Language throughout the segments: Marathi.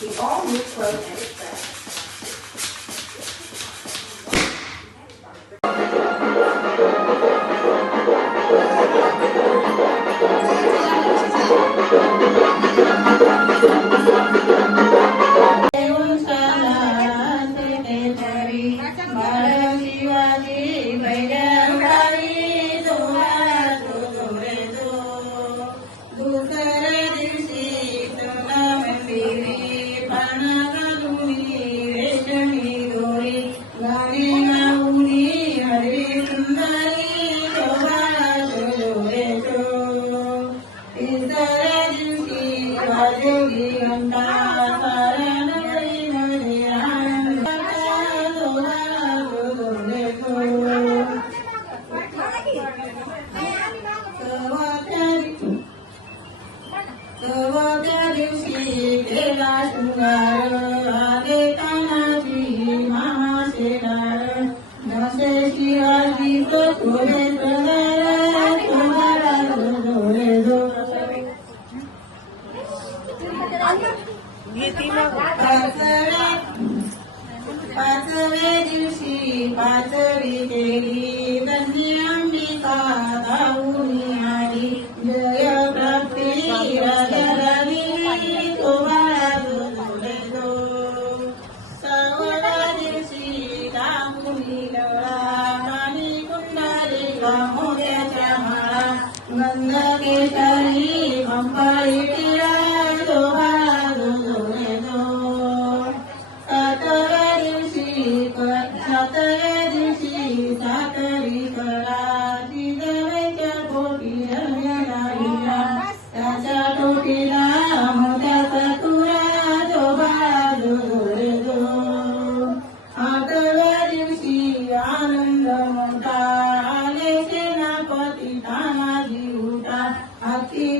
The all-new Pro. and बंद के शरीर हम पर तेरा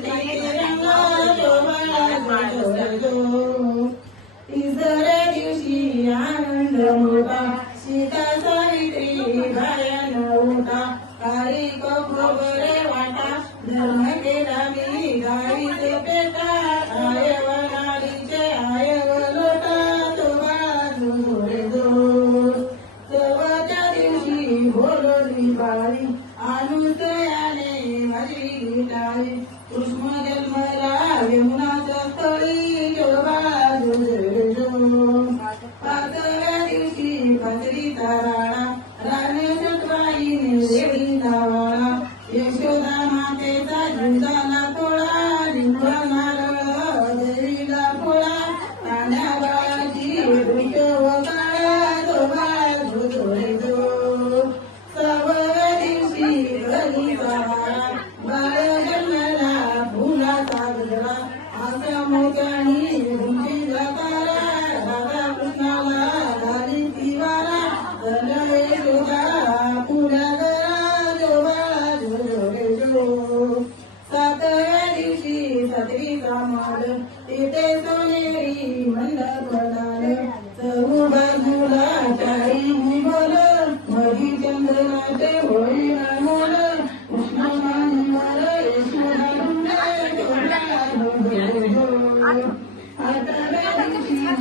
Thank you. मातेचा झुंजाला पोळा लिंबा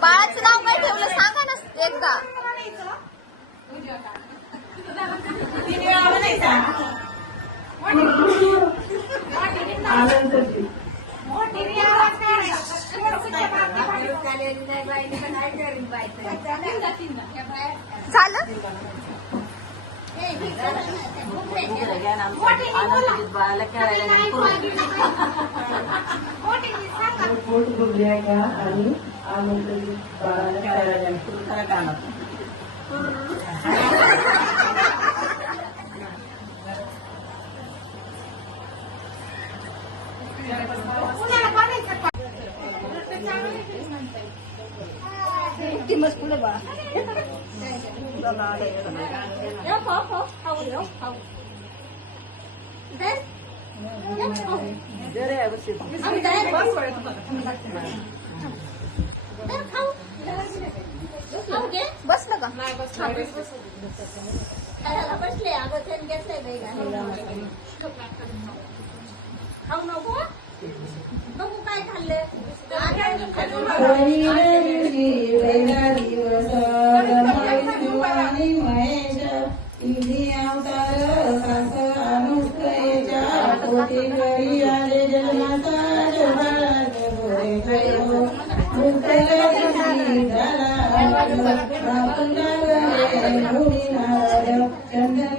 बाळाचं नाव काय ठेवलं? सांगा ना एकदा. तीन वेळा म्हणायचा पोट भरल्या का आणि आनंद बाळाला खेळायला द्या. बसलं का बसले. अगं त्यांनी घेतलंय खाऊ नको बघू काय खाल्लं చందన్